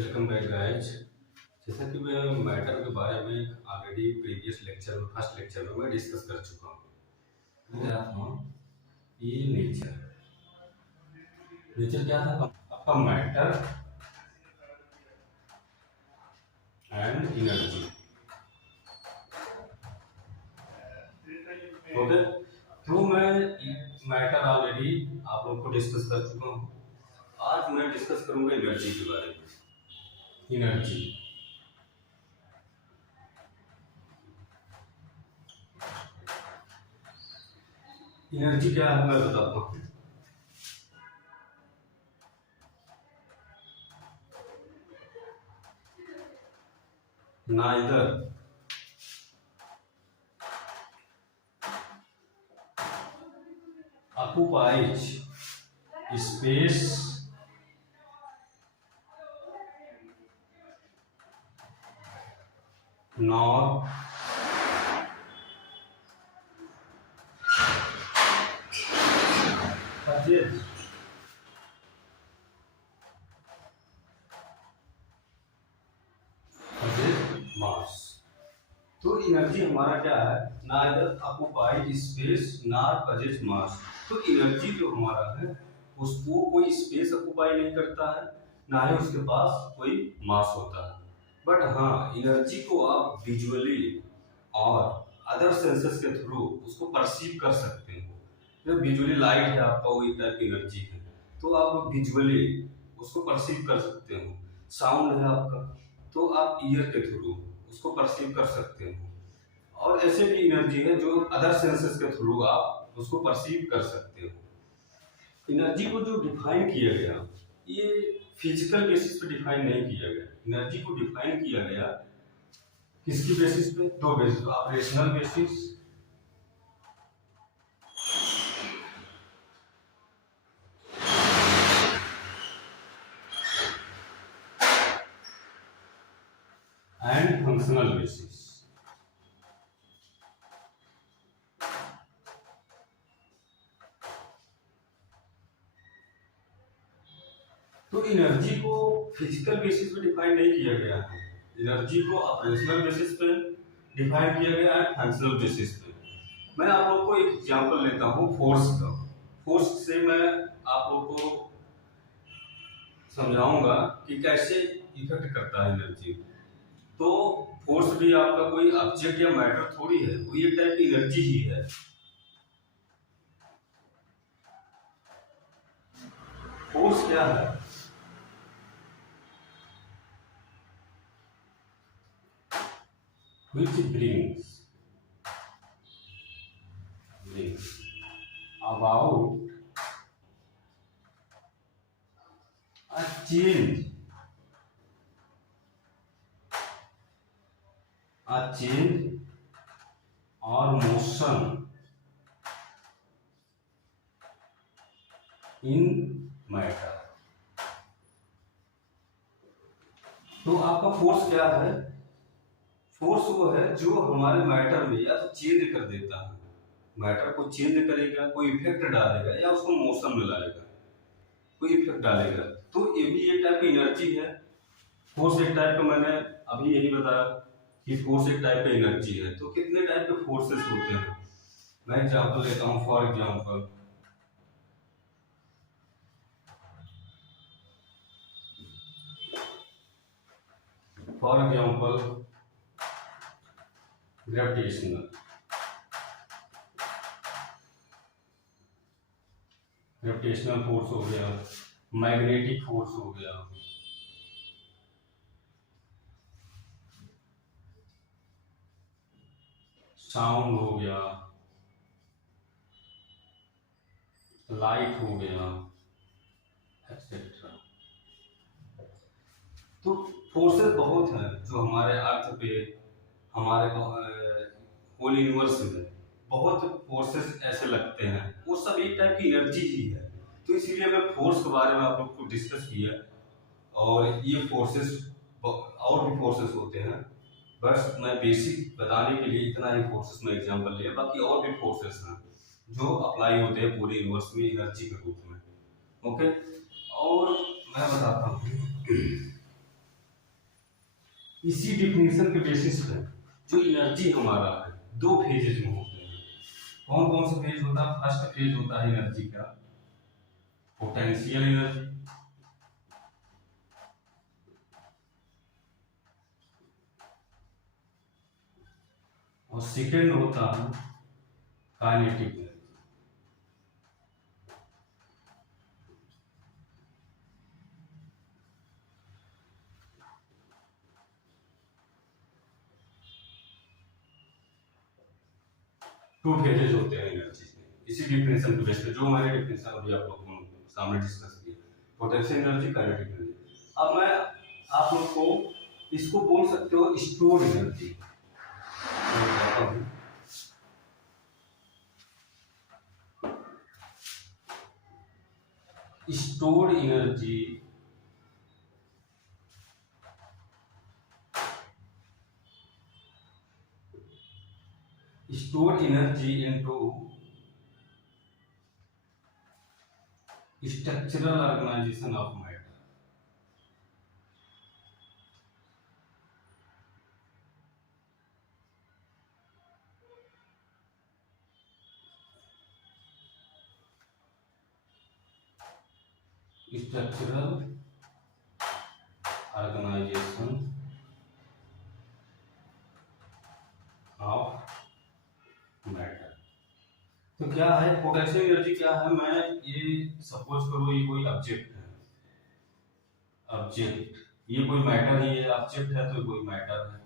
Welcome back guys. जैसा कि मैं मैटर के बारे में ऑलरेडी प्रीवियस लेक्चर में फर्स्ट लेक्चर में मैं डिस्कस कर चुका हूँ। ये नेचर नेचर क्या था आपका? Matter and energy. ओके, तो मैं मैटर ऑलरेडी आप लोगों को डिस्कस कर चुका हूँ। आज मैं डिस्कस करूंगा एनर्जी के बारे में। एनर्जी क्या है मैं बताता हूँ। neither occupies space nor possesses मास। तो एनर्जी हमारा क्या है? neither occupies space nor possesses mass। तो एनर्जी जो हमारा है उसको कोई स्पेस ऑक्युपाई नहीं करता है, ना ही उसके पास कोई मास होता है। बट हाँ, एनर्जी को आप विजुअली और अदर सेंसेस के थ्रू उसको परसीव कर सकते हो। जब विजुअली लाइट है आपका, वो एक टाइप की एनर्जी है, तो आप विजुअली उसको परसीव कर सकते हो। साउंड है आपका, तो आप ईयर के थ्रू उसको परसीव कर सकते हो। और ऐसे भी एनर्जी है जो अदर सेंसेस के थ्रू आप उसको परसीव कर सकते हो। एनर्जी को जो डिफाइन किया गया, ये फिजिकल बेसिस पे डिफाइन नहीं किया गया। एनर्जी को डिफाइन किया गया किसकी बेसिस पे? दो basis, operational basis and functional basis. तो एनर्जी को फिजिकल बेसिस पे डिफाइन नहीं किया गया है, एनर्जी को ऑपरेशनल बेसिस पे डिफाइन किया गया है, फंक्शनल बेसिस पे। मैं आप लोगों को एक एग्जांपल लेता हूँ फोर्स का। फोर्स से मैं आप लोगों को समझाऊंगा कि कैसे इफेक्ट करता है एनर्जी। तो फोर्स भी आपका कोई ऑब्जेक्ट या मैटर थोड़ी है, वो ये टाइप की एनर्जी ही है। फोर्स क्या है? which brings about a change or motion in matter। तो आपका फोर्स क्या है? फोर्स वो है जो हमारे मैटर में या तो चेंज कर देता है, मैटर को चेंज करेगा, कोई इफेक्ट डालेगा या उसको मोशन में लाएगा, कोई इफेक्ट डालेगा। तो ये भी एक टाइप की एनर्जी है। फोर्स एक टाइप का, मैंने अभी यही बताया कि फोर्स एक टाइप का एनर्जी है। तो कितने टाइप के फोर्सेस होते हैं? मैं एग्जांपल लेता हूँ। फॉर एग्जांपल ग्रेविटेशनल फोर्स हो गया, मैग्नेटिक फोर्स हो गया, साउंड हो गया, लाइट हो गया, एक्सेट्रा। तो फोर्सेस बहुत हैं जो हमारे अर्थ पे, हमारे होल यूनिवर्स में बहुत फोर्सेस ऐसे लगते हैं, वो सब एक टाइप की एनर्जी ही है। तो इसीलिए मैं फोर्स के बारे में आप लोग को डिस्कस किया। और ये फोर्सेस और भी फोर्सेस होते हैं, बस मैं बेसिक बताने के लिए इतना ही फोर्सेस में एग्जांपल लिया। बाकी और भी फोर्सेस हैं जो अप्लाई होते हैं पूरे यूनिवर्स में एनर्जी के रूप में। ओके, और मैं बताता हूँ इसी डिफिनेशन के बेसिस पे जो एनर्जी हमारा है दो फेजेज में होते हैं। कौन कौन सा फेज होता है? फर्स्ट फेज होता है एनर्जी का पोटेंशियल एनर्जी, और सेकेंड होता है काइनेटिक एनर्जी। टू फेजेज होते हैं एनर्जी में, इसी डिफिनेशन के बेस पे जो हमारे डिफिनेशन अभी आप लोगों को सामने डिस्कस किया, पोटेंशियल एनर्जी, काइनेटिक एनर्जी। अब मैं आप लोग को इसको बोल सकते हो stored energy. Stored energy stored energy into structural organization of matter। Structural organization of matter. तो क्या है पोटेंशियल एनर्जी? क्या है, मैं ये सपोज करो ये कोई ऑब्जेक्ट है, ऑब्जेक्ट ये कोई मैटर ही है, ऑब्जेक्ट है तो कोई मैटर है,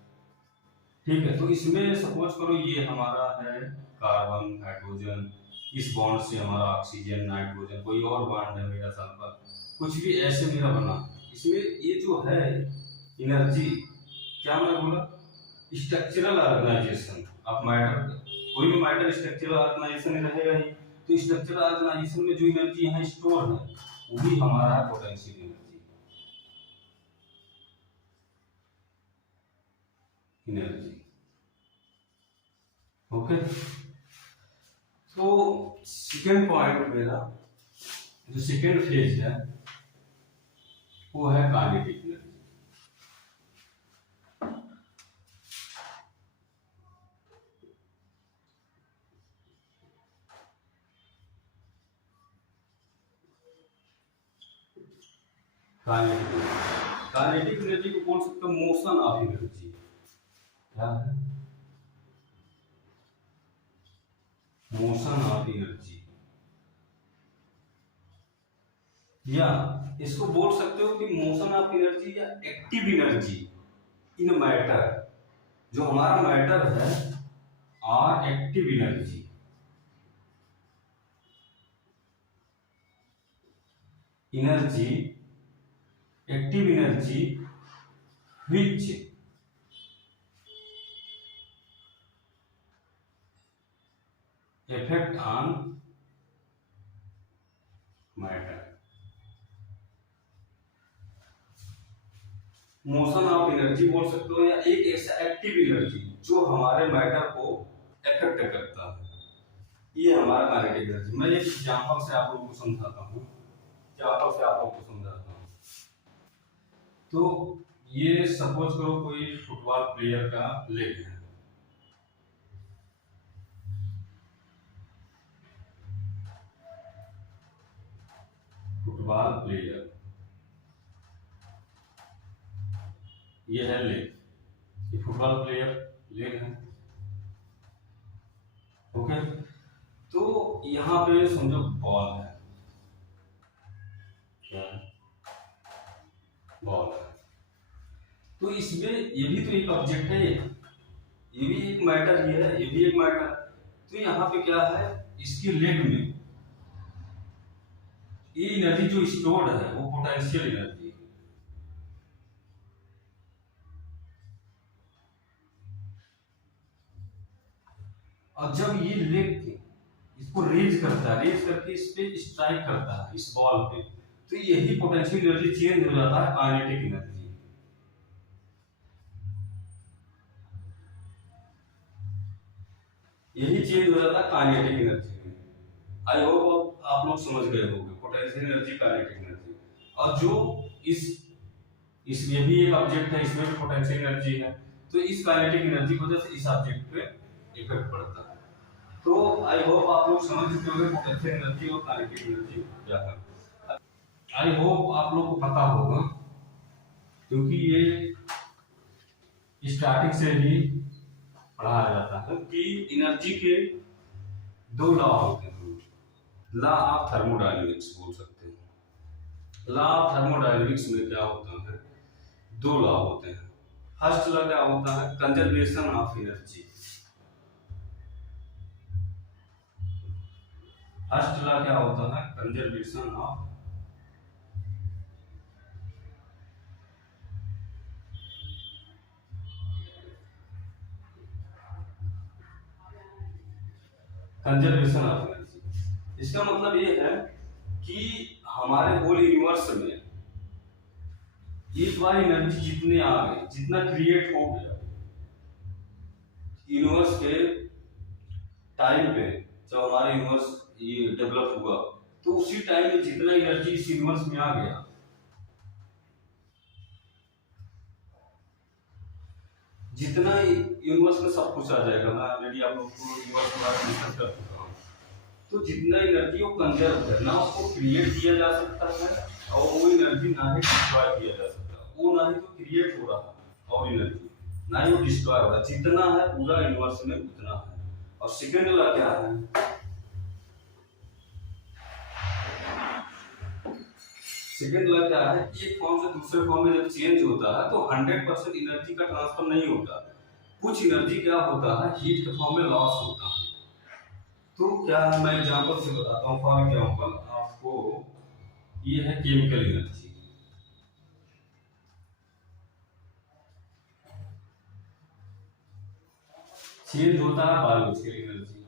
ठीक है। तो इसमें सपोज करो ये हमारा है कार्बन, हाइड्रोजन, इस बॉन्ड से हमारा ऑक्सीजन, नाइट्रोजन, कोई और बॉन्ड है मेरा सल्फर, कुछ भी ऐसे मेरा बना। इसमें ये जो है एनर्जी, क्या मैं बोला, स्ट्रक्चरल ऑर्गेनाइजेशन ऑफ मैटर। कोई भी मैटर स्ट्रक्चरल ऑर्गेनाइजेशन में रहेगा ही, तो स्ट्रक्चरल ऑर्गेनाइजेशन में जो एनर्जी यहाँ स्टोर है वो भी हमारा है पोटेंशियल एनर्जी। ओके, तो सेकेंड पॉइंट मेरा जो सेकेंड फेज है वो है काइनेटिक एनर्जी। काइनेटिक एनर्जी को बोल सकते हो मोशन ऑफ एनर्जी। क्या है? मोशन ऑफ एनर्जी, या इसको बोल सकते हो कि मोशन ऑफ एनर्जी या एक्टिव एनर्जी इन मैटर। जो हमारा मैटर है और active energy, energy active energy which effect on matter. Motion of energy बोल सकते हो, या एक ऐसा एक्टिव एनर्जी जो हमारे मैटर को इफेक्ट करता है, ये हमारा काइनेटिक एनर्जी। मैं एक एग्जांपल से आप लोगों को समझाता हूँ, एग्जांपल से आप लोगों को समझाता हूँ। तो ये सपोज करो कोई फुटबॉल प्लेयर का लेग है, फुटबॉल प्लेयर, ये है लेग, ये फुटबॉल प्लेयर लेग है। ओके, तो यहाँ पे समझो बॉल है, क्या है? बॉल है। तो इसमें ये भी तो एक ऑब्जेक्ट है, ये भी एक मैटर, ये भी एक मैटर। तो यहाँ पे क्या है, इसके लेग में ये एनर्जी जो स्टोर्ड है वो पोटेंशियल एनर्जी है। और जब ये लेग इसको रेज करता है, रेज करके इस पे स्ट्राइक करता है इस बॉल पे, तो यही पोटेंशियल एनर्जी चेंज हो जाता है काइनेटिक एनर्जी। यही चेंज हो जाता है काइनेटिक एनर्जी में। आई होप आप लोग समझ गए होंगे पोटेंशियल एनर्जी, काइनेटिक एनर्जी। और जो इस इसमें भी एक ऑब्जेक्ट है, इसमें भी पोटेंशियल एनर्जी है, तो इस काइनेटिक एनर्जी की वजह से इस ऑब्जेक्ट पे इफेक्ट पड़ता है। तो आई होप आप लोग समझ चुके होंगे पोटेंशियल एनर्जी और काइनेटिक एनर्जी क्या है। आई होप आप लोग को पता होगा, क्योंकि ये स्टार्टिंग से ही पढ़ाया जाता है कि एनर्जी के दो लॉ होते हैं। लॉ ऑफ थर्मोडायनेमिक्स बोल सकते हैं। लॉ ऑफ थर्मोडायनेमिक्स में क्या होता है, दो लॉ होते हैं। फर्स्ट लॉ क्या होता है, conservation of energy. First law क्या होता है, conservation of conservation of energy. इसका मतलब ये है कि हमारे होल यूनिवर्स में एक बार एनर्जी जितने आ गई, जितना क्रिएट हो गया यूनिवर्स के टाइम पे, जब हमारा यूनिवर्स ये डेवलप हुआ, तो उसी टाइम में जितना एनर्जी इस यूनिवर्स में आ गया, जितना यूनिवर्स में सब कुछ आ जाएगा। मैं ऑलरेडी आप लोग को यूनिवर्स के बारे में डिस्कस कर चुका हूं। तो जितना एनर्जी वो कंजर्व है, ना उसको क्रिएट किया जा सकता है और वो एनर्जी ना ही डिस्ट्रॉय किया जा सकता। वो ना ही तो क्रिएट हो रहा है और एनर्जी, ना ही वो डिस्ट्रॉय हो रहा है। जितना है पूरा यूनिवर्स में उतना है। और सेकंड लॉ क्या है, सेकंड लॉ क्या है, एक फॉर्म से दूसरे फॉर्म में जब चेंज होता है तो 100% एनर्जी का ट्रांसफर नहीं होता। कुछ एनर्जी क्या होता है, हीट के फॉर्म में लॉस होता है। तो क्या है, मैं एग्जांपल से बताता हूं। फॉर एग्जांपल आपको ये है केमिकल एनर्जी। चेंज होता है बायोलॉजिकल एनर्जी।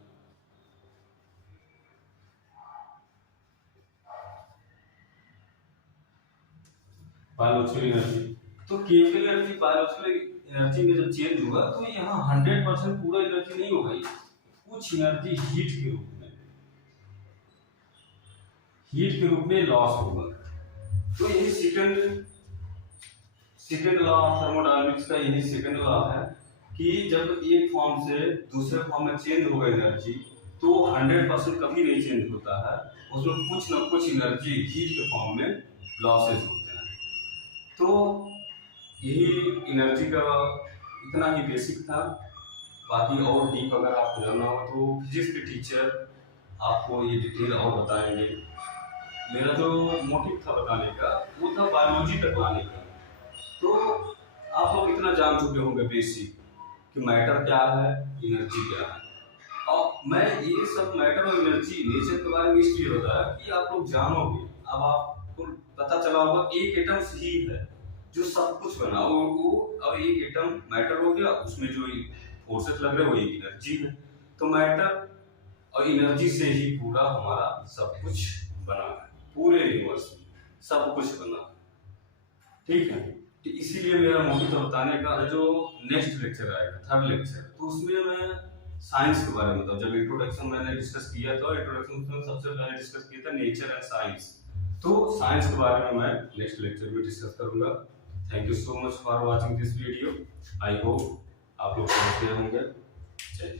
बायोलॉजिकल एनर्जी, तो केमिकल एनर्जी बायोलॉजिकल एनर्जी में जब चेंज होगा तो यहाँ 100% पूरा एनर्जी नहीं होगा, कुछ एनर्जी हीट के रूप में लॉस होगा। तो यही सेकंड लॉ ऑफ थर्मोडायनामिक्स का यही सेकंड लॉ है कि जब एक फॉर्म से दूसरे फॉर्म में चेंज होगा एनर्जी, तो 100% कभी नहीं चेंज होता है, उसमें कुछ ना कुछ एनर्जी हीट के फॉर्म में लॉसेस होते हैं। तो यही एनर्जी का इतना ही बेसिक था। बाकी और डीप अगर आपको जानना हो तो फिजिक्स के टीचर आपको ये डिटेल और बताएंगे। मेरा जो मोटिव था बताने का वो था बायोलॉजी तक लाने का। तो आप लोग इतना जान चुके होंगे बेसिक कि मैटर क्या है, एनर्जी क्या है। और मैं ये सब मैटर और एनर्जी नेचर के बारे में इसलिए बताया कि आप लोग जानोगे। अब आपको पता चला होगा एक एटम ही है जो सब कुछ बना, वो अब एक एटम मैटर हो गया, उसमें जो फोर्सेस लग रहे हैं वो एक एनर्जी है। तो मैटर और एनर्जी से ही पूरा हमारा सब कुछ बना है, पूरे यूनिवर्स में सब कुछ बना है। ठीक है, तो इसीलिए मेरा मोटिव तो बताने का जो नेक्स्ट लेक्चर आएगा, थर्ड लेक्चर, तो उसमें मैं साइंस के बारे में बताऊं। जब इंट्रोडक्शन मैंने डिस्कस किया था, इंट्रोडक्शन में सबसे पहले डिस्कस किया था नेचर एंड साइंस। तो साइंस के बारे में मैं नेक्स्ट लेक्चर में डिस्कस करूंगा। Thank you so much for watching this video. I hope आप लोग समझते होंगे। जय हिंद।